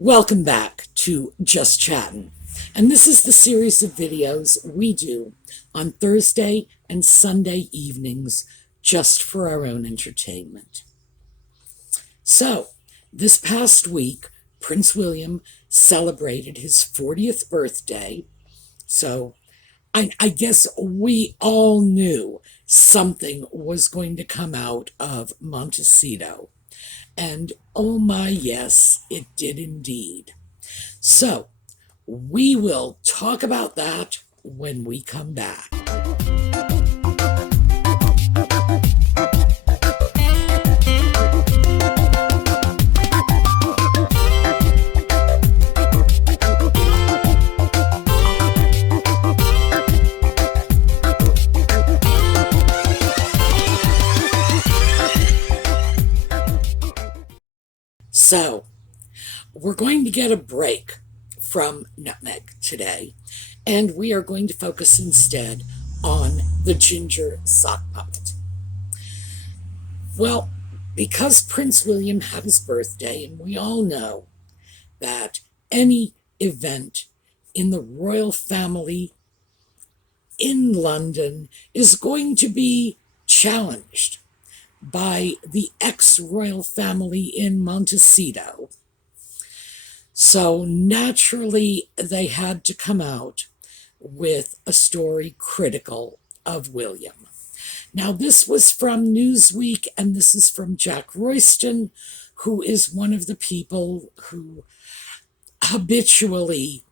Welcome back to Just Chattin'. And this is the series of videos we do on Thursday and Sunday evenings just for our own entertainment. So, this past week, Prince William celebrated his 40th birthday. So, I guess we all knew something was going to come out of Montecito. And oh my, yes, it did indeed. So, we will talk about that when we come back. So, we're going to get a break from nutmeg today, and we are going to focus instead on the ginger sock puppet. Well, because Prince William had his birthday, and we all know that any event in the royal family in London is going to be challenged by the ex-royal family in Montecito. So naturally, they had to come out with a story critical of William. Now, this was from Newsweek, and this is from Jack Royston, who is one of the people who habitually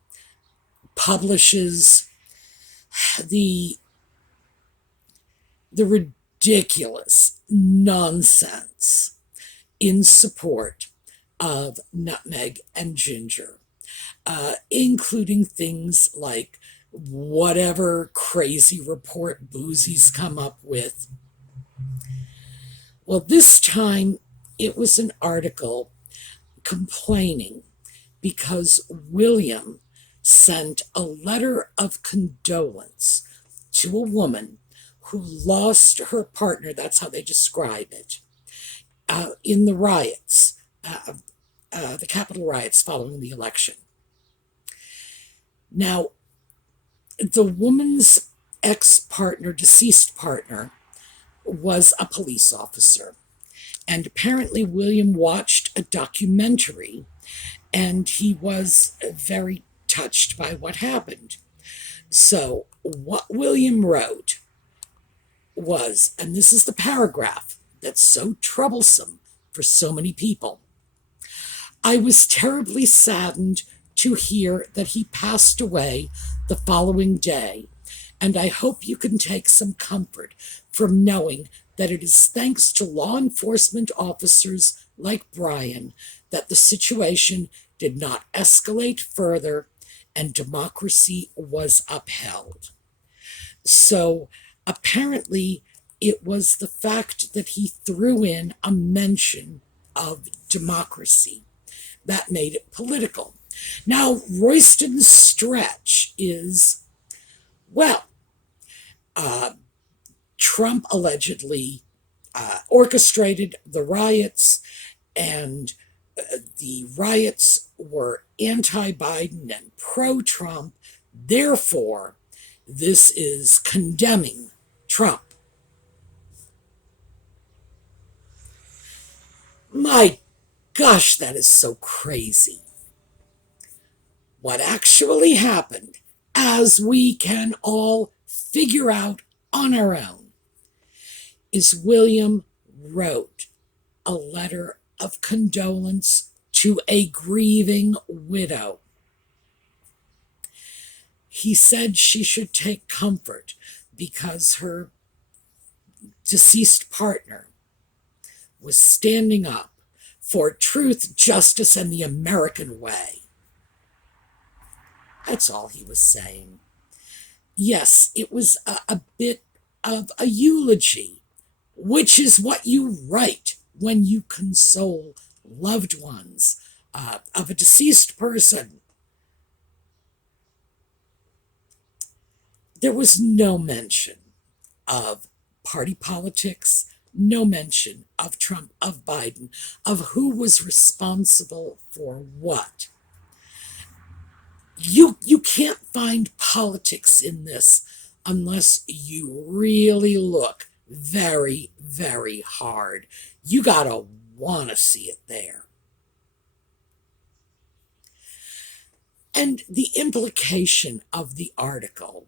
publishes the ridiculous nonsense in support of nutmeg and ginger, including things like whatever crazy report Boozy's come up with. Well, this time it was an article complaining because William sent a letter of condolence to a woman who lost her partner, that's how they describe it, in the riots, the Capitol riots following the election. Now, the woman's ex-partner, deceased partner, was a police officer. And apparently William watched a documentary, and he was very touched by what happened. So what William wrote was, and this is the paragraph that's so troublesome for so many people: I was terribly saddened to hear that he passed away the following day, and I hope you can take some comfort from knowing that it is thanks to law enforcement officers like Brian that the situation did not escalate further and democracy was upheld. So apparently it was the fact that he threw in a mention of democracy that made it political. Now, Royston's stretch is, well, Trump allegedly orchestrated the riots, and the riots were anti-Biden and pro-Trump. Therefore, this is condemning Trump. My gosh, that is so crazy. What actually happened, as we can all figure out on our own, is William wrote a letter of condolence to a grieving widow. He said she should take comfort because her deceased partner was standing up for truth, justice, and the American way. That's all he was saying. Yes, it was a bit of a eulogy, which is what you write when you console loved ones of a deceased person. There was no mention of party politics, no mention of Trump, of Biden, of who was responsible for what. You can't find politics in this unless you really look very, very hard. You gotta want to see it there. And the implication of the article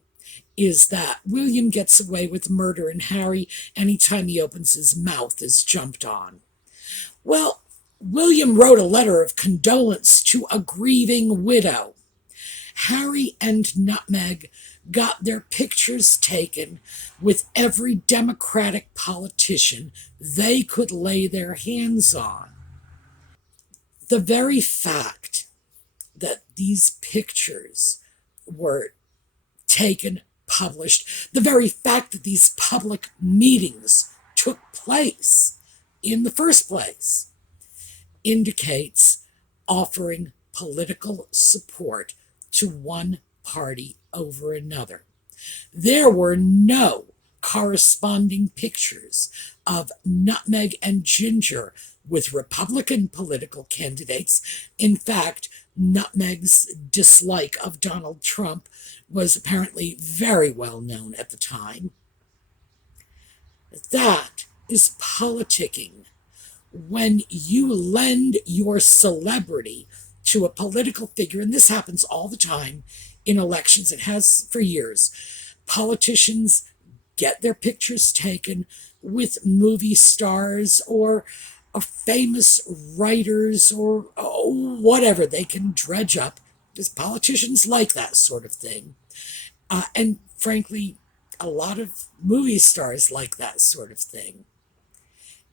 is that William gets away with murder and Harry, anytime he opens his mouth, is jumped on. Well, William wrote a letter of condolence to a grieving widow. Harry and Nutmeg got their pictures taken with every Democratic politician they could lay their hands on. The very fact that these pictures were taken, published, the very fact that these public meetings took place in the first place indicates offering political support to one party over another. There were no corresponding pictures of Nutmeg and Ginger with Republican political candidates. In fact, Nutmeg's dislike of Donald Trump was apparently very well known at the time. That is politicking. When you lend your celebrity to a political figure, and this happens all the time in elections, it has for years, politicians get their pictures taken with movie stars or famous writers or whatever they can dredge up, because politicians like that sort of thing. And frankly, a lot of movie stars like that sort of thing.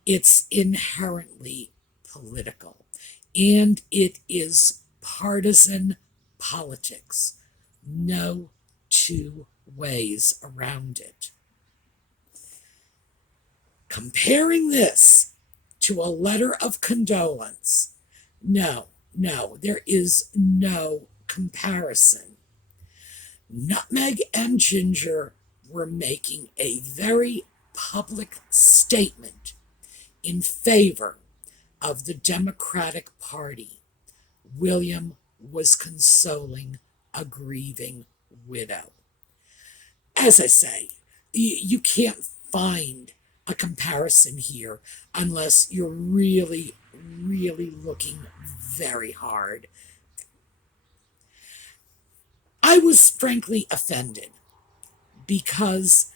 It's inherently political, and it is partisan politics. No two ways around it. Comparing this to a letter of condolence, no, there is no comparison. Nutmeg and Ginger were making a very public statement in favor of the Democratic Party. William was consoling a grieving widow. As I say, you can't find a comparison here unless you're really, really looking very hard. I was frankly offended because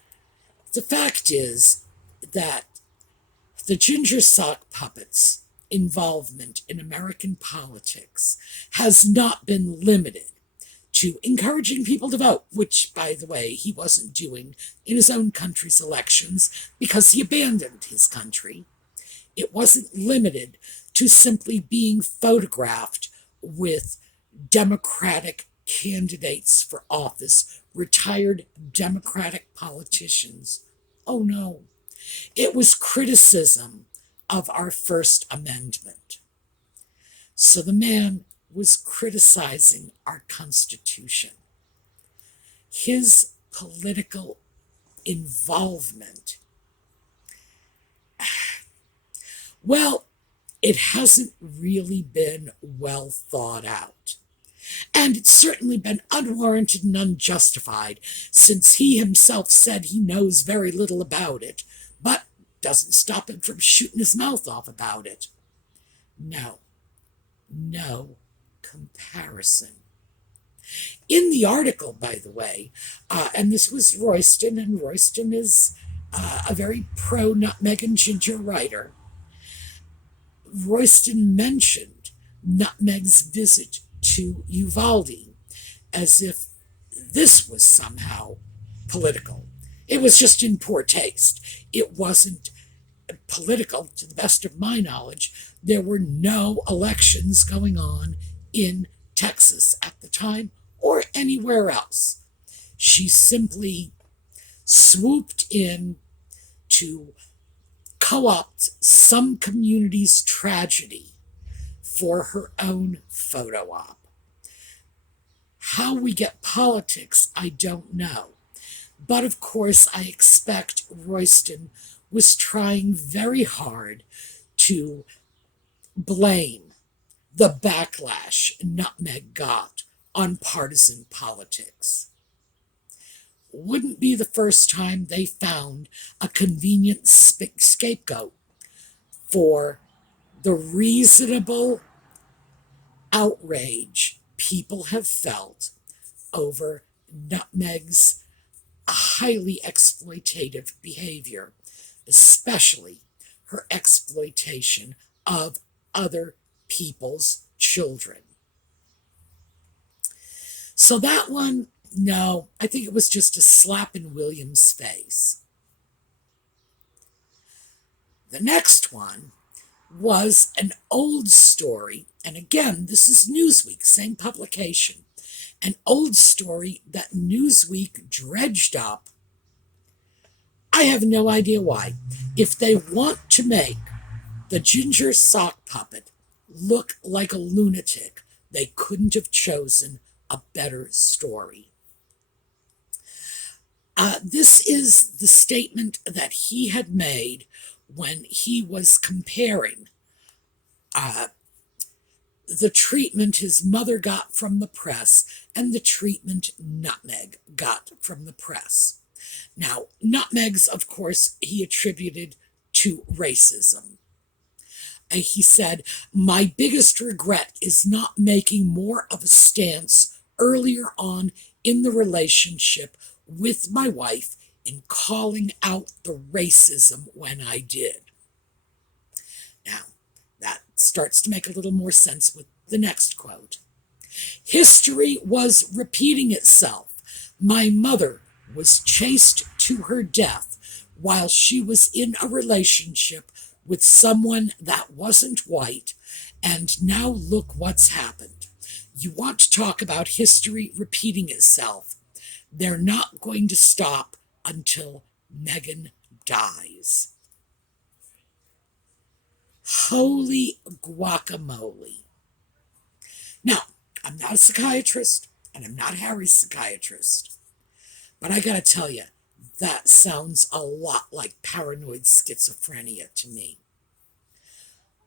the fact is that the Ginger Sock Puppets' involvement in American politics has not been limited to encouraging people to vote, which, by the way, he wasn't doing in his own country's elections because he abandoned his country. It wasn't limited to simply being photographed with Democratic candidates for office, retired Democratic politicians. Oh no. It was criticism of our First Amendment. So the man was criticizing our Constitution. His political involvement, well, it hasn't really been well thought out. And it's certainly been unwarranted and unjustified, since he himself said he knows very little about it, but doesn't stop him from shooting his mouth off about it. No comparison. In the article, by the way, and this was Royston, and Royston is a very pro-Nutmeg and Ginger writer, Royston mentioned Nutmeg's visit to Uvalde as if this was somehow political. It was just in poor taste. It wasn't political, to the best of my knowledge. There were no elections going on in Texas at the time or anywhere else. She simply swooped in to co-opt some community's tragedy for her own photo op. How we get politics, I don't know. But of course, I expect Royston was trying very hard to blame the backlash Nutmeg got on partisan politics. Wouldn't be the first time they found a convenient scapegoat for the reasonable outrage people have felt over Nutmeg's highly exploitative behavior, especially her exploitation of other people's children. So that one, no, I think it was just a slap in William's face. The next one was an old story, and again, this is Newsweek, same publication, an old story that Newsweek dredged up. I have no idea why. If they want to make the ginger sock puppet look like a lunatic, they couldn't have chosen a better story. This is the statement that he had made when he was comparing the treatment his mother got from the press and the treatment Nutmeg got from the press. Now, Nutmeg's, of course, he attributed to racism. He said, "My biggest regret is not making more of a stance earlier on in the relationship with my wife in calling out the racism when I did." Now, that starts to make a little more sense with the next quote. "History was repeating itself. My mother was chased to her death while she was in a relationship with someone that wasn't white, and now look what's happened. You want to talk about history repeating itself? They're not going to stop until Meghan dies." Holy guacamole. Now, I'm not a psychiatrist, and I'm not Harry's psychiatrist, but I gotta tell you, that sounds a lot like paranoid schizophrenia to me.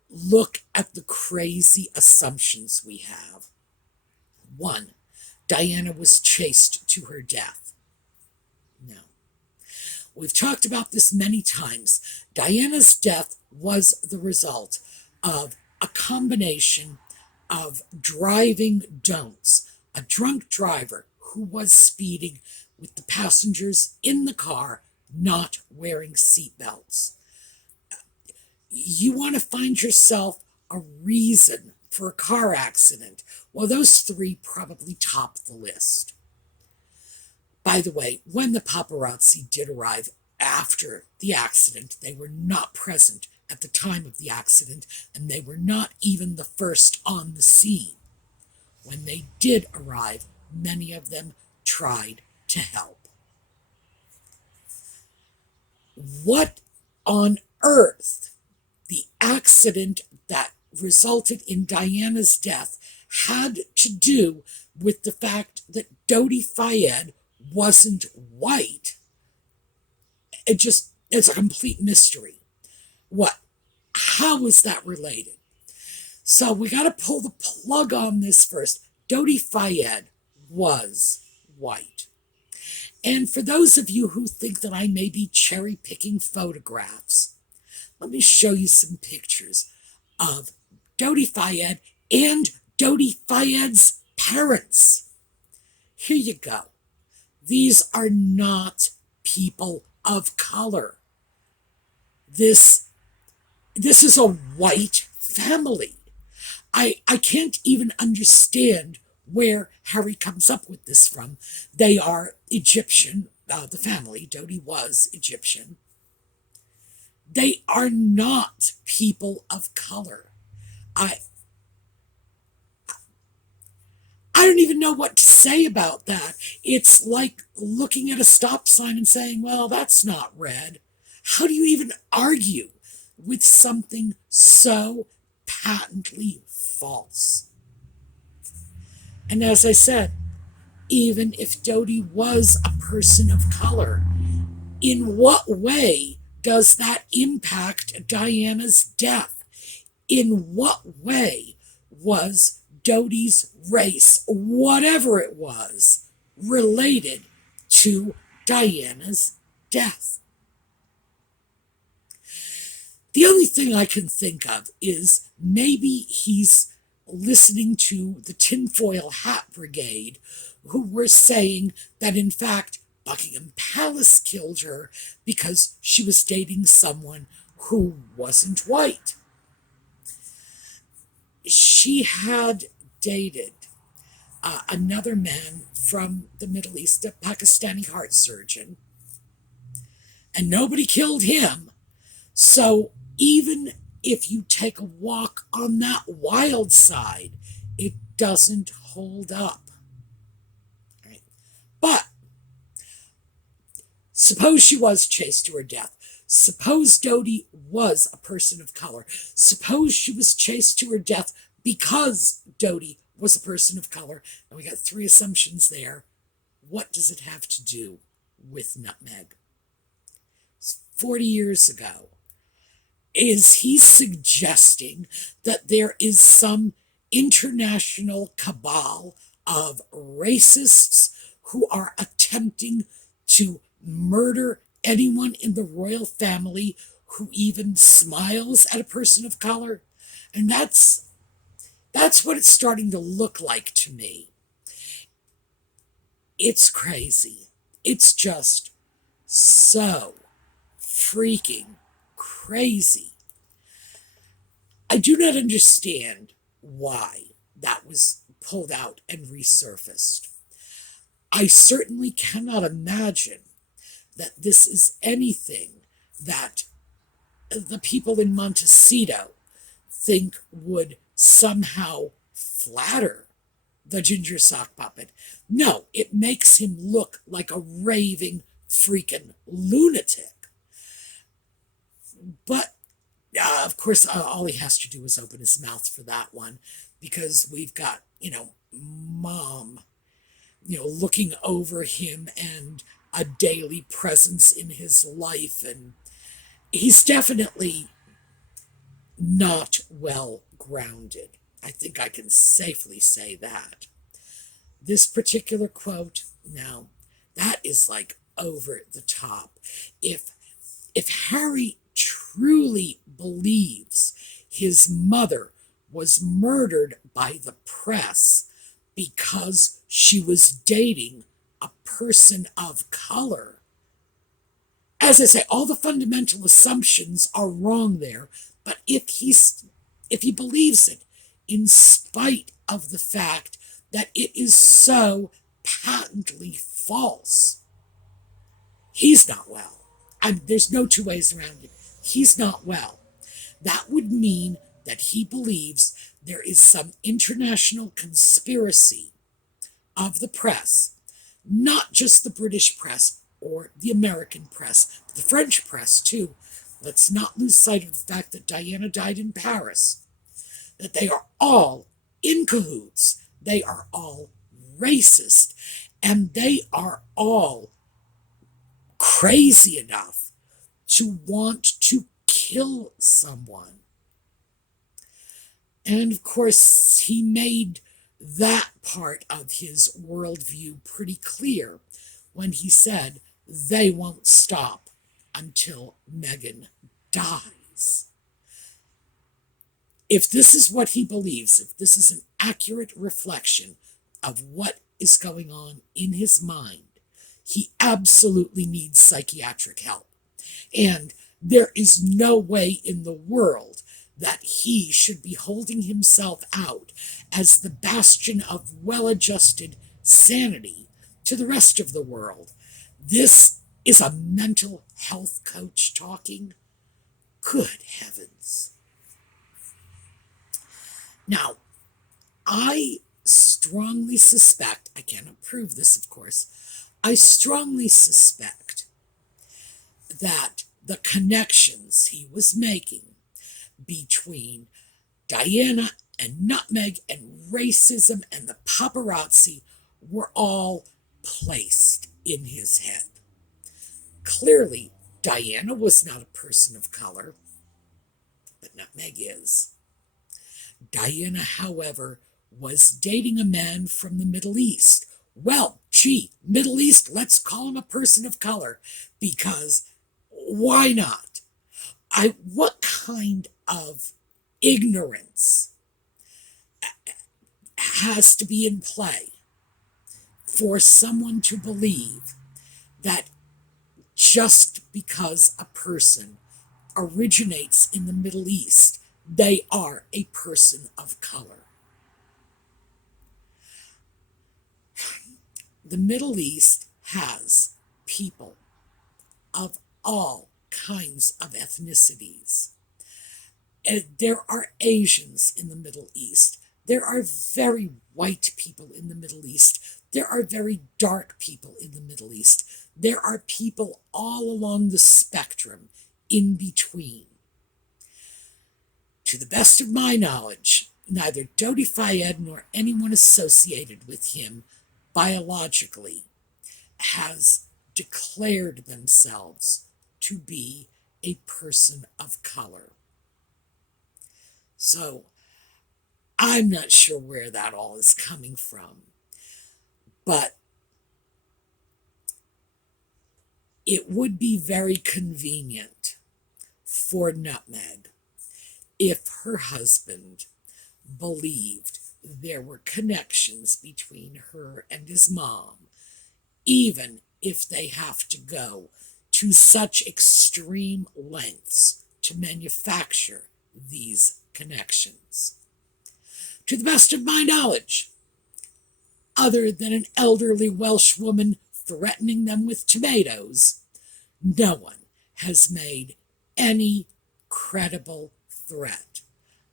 Look at the crazy assumptions we have. One, Diana was chased to her death. No. We've talked about this many times. Diana's death was the result of a combination of driving don'ts. A drunk driver who was speeding with the passengers in the car not wearing seatbelts. You want to find yourself a reason for a car accident. Well, those three probably top the list. By the way, when the paparazzi did arrive after the accident, they were not present at the time of the accident, and they were not even the first on the scene. When they did arrive, many of them tried to help. What on earth the accident that resulted in Diana's death had to do with the fact that Dodi Fayed wasn't white? It's a complete mystery. What? How is that related? So we got to pull the plug on this first. Dodi Fayed was white. And for those of you who think that I may be cherry picking photographs, let me show you some pictures of Dodi Fayed and Dodi Fayed's parents. Here you go. These are not people of color. This is a white family. I can't even understand where Harry comes up with this from. They are Egyptian, the family, Dodi was Egyptian. They are not people of color. I don't even know what to say about that. It's like looking at a stop sign and saying, well, that's not red. How do you even argue with something so patently false? And as I said, even if Dodi was a person of color, in what way does that impact Diana's death? In what way was Dodi's race, whatever it was, related to Diana's death. The only thing I can think of is maybe he's listening to the tinfoil hat brigade, who were saying that in fact Buckingham Palace killed her because she was dating someone who wasn't white. She had dated another man from the Middle East, a Pakistani heart surgeon, and nobody killed him. So even if you take a walk on that wild side, it doesn't hold up. Right? But suppose she was chased to her death. Suppose Dodi was a person of color. Suppose she was chased to her death because Dodi was a person of color. And we got three assumptions there. What does it have to do with nutmeg? It's 40 years ago. Is he suggesting that there is some international cabal of racists who are attempting to murder anyone in the royal family who even smiles at a person of color? And that's what it's starting to look like to me. It's crazy. It's just so freaking crazy. I do not understand why that was pulled out and resurfaced. I certainly cannot imagine that this is anything that the people in Montecito think would somehow flatter the ginger sock puppet. No, it makes him look like a raving freaking lunatic. But of course, all he has to do is open his mouth for that one, because we've got, mom, looking over him and a daily presence in his life. And he's definitely not well grounded. I think I can safely say that. This particular quote, now, that is like over the top. If Harry truly believes his mother was murdered by the press because she was dating a person of color, as I say, all the fundamental assumptions are wrong there. But if he believes it, in spite of the fact that it is so patently false, he's not well. There's no two ways around it. He's not well. That would mean that he believes there is some international conspiracy of the press, not just the British press or the American press, but the French press too. Let's not lose sight of the fact that Diana died in Paris, that they are all in cahoots. They are all racist, and they are all crazy enough to want to kill someone. And of course, he made that part of his worldview pretty clear when he said they won't stop until Meghan dies. If this is what he believes, if this is an accurate reflection of what is going on in his mind, he absolutely needs psychiatric help. And there is no way in the world that he should be holding himself out as the bastion of well-adjusted sanity to the rest of the world. This is a mental health coach talking. Good heavens. Now, I strongly suspect, I cannot prove this, of course, I strongly suspect that the connections he was making between Diana and nutmeg and racism and the paparazzi were all placed in his head. Clearly, Diana was not a person of color, but nutmeg is. Diana, however, was dating a man from the Middle East. Well, gee, Middle East, let's call him a person of color, because why not? What kind of ignorance has to be in play for someone to believe that just because a person originates in the Middle East, they are a person of color? The Middle East has people of all kinds of ethnicities. There are Asians in the Middle East. There are very white people in the Middle East. There are very dark people in the Middle East. There are people all along the spectrum in between. To the best of my knowledge, neither Dodi Fayed nor anyone associated with him biologically has declared themselves to be a person of color. So I'm not sure where that all is coming from, but it would be very convenient for Nutmeg if her husband believed there were connections between her and his mom, even if they have to go to such extreme lengths to manufacture these connections. To the best of my knowledge, other than an elderly Welsh woman threatening them with tomatoes, no one has made any credible threat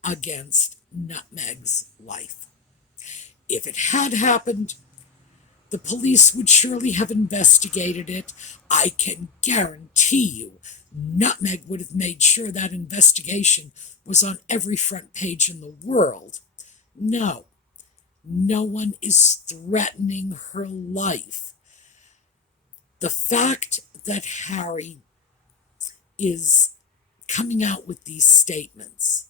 against Nutmeg's life. If it had happened, the police would surely have investigated it. I can guarantee you Nutmeg would have made sure that investigation was on every front page in the world. No, no one is threatening her life. The fact that Harry is coming out with these statements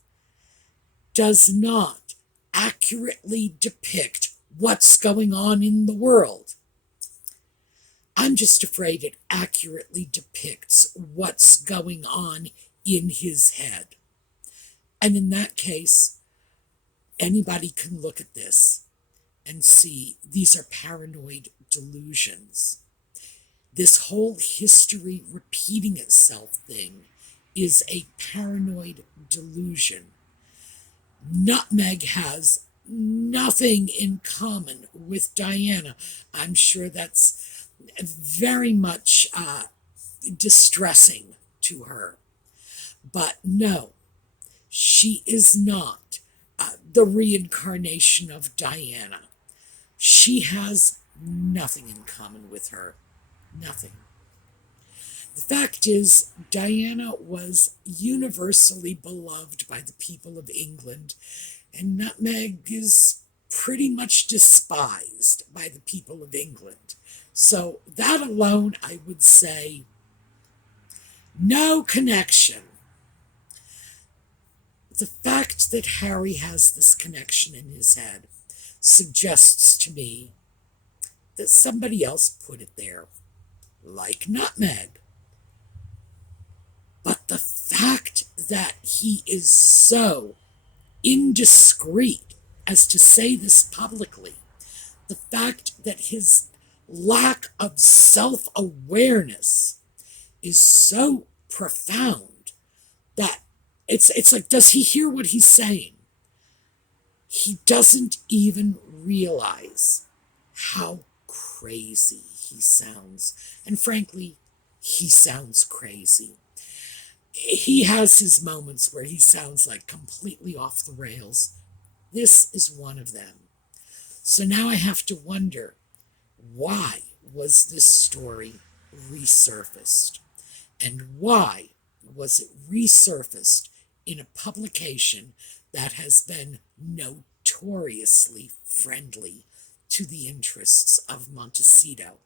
does not accurately depict what's going on in the world. I'm just afraid it accurately depicts what's going on in his head. And in that case, anybody can look at this and see these are paranoid delusions. This whole history repeating itself thing is a paranoid delusion. Nutmeg has nothing in common with Diana. I'm sure that's very much distressing to her. But no, she is not the reincarnation of Diana. She has nothing in common with her. Nothing. The fact is, Diana was universally beloved by the people of England, and Nutmeg is pretty much despised by the people of England. So that alone, I would say, no connection. The fact that Harry has this connection in his head suggests to me that somebody else put it there, like Nutmeg. But the fact that he is so indiscreet as to say this publicly, the fact that his lack of self-awareness is so profound that it's like, does he hear what he's saying? He doesn't even realize how crazy he sounds. And frankly, he sounds crazy. He has his moments where he sounds like completely off the rails. This is one of them. So now I have to wonder, why was this story resurfaced? And why was it resurfaced in a publication that has been notoriously friendly to the interests of Montecito?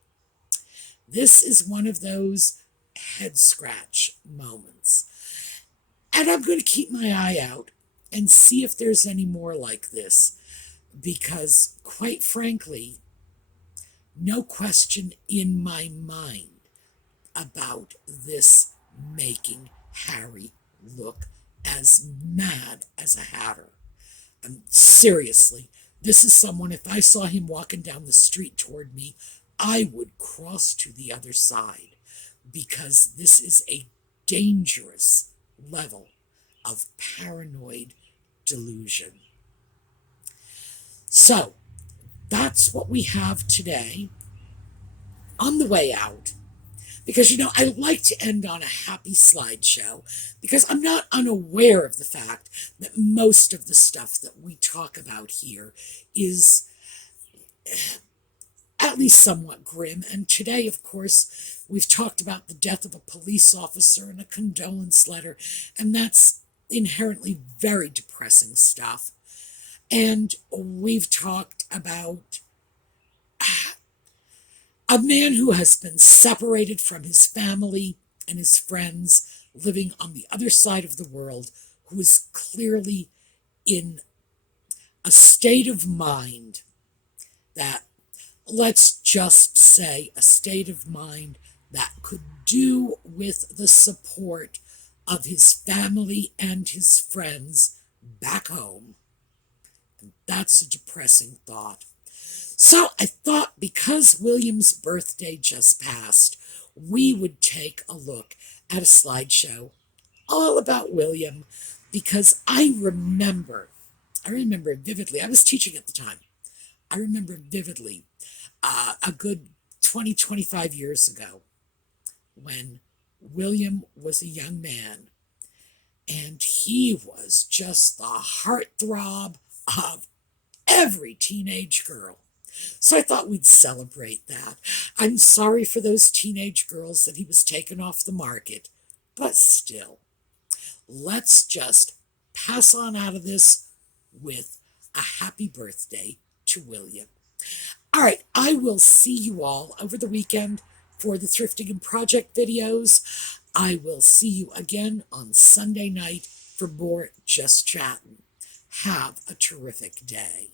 This is one of those head scratch moments. And I'm going to keep my eye out and see if there's any more like this. because, quite frankly, no question in my mind about this making Harry look as mad as a hatter. Seriously, this is someone, if I saw him walking down the street toward me, I would cross to the other side because this is a dangerous level of paranoid delusion. So, that's what we have today. On the way out, because I like to end on a happy slideshow because I'm not unaware of the fact that most of the stuff that we talk about here is at least somewhat grim. And today, of course, we've talked about the death of a police officer and a condolence letter, and that's inherently very depressing stuff. And we've talked about a man who has been separated from his family and his friends, living on the other side of the world, who is clearly in a state of mind that, let's just say, a state of mind that could do with the support of his family and his friends back home. And that's a depressing thought. So I thought, because William's birthday just passed, we would take a look at a slideshow all about William, because I remember vividly, I was teaching at the time, I remember vividly a good 20, 25 years ago when William was a young man, and he was just the heartthrob of every teenage girl. So I thought we'd celebrate that. I'm sorry for those teenage girls that he was taken off the market, but still, let's just pass on out of this with a happy birthday to William. All right, I will see you all over the weekend for the thrifting and project videos. I will see you again on Sunday night for more Just Chattin'. Have a terrific day.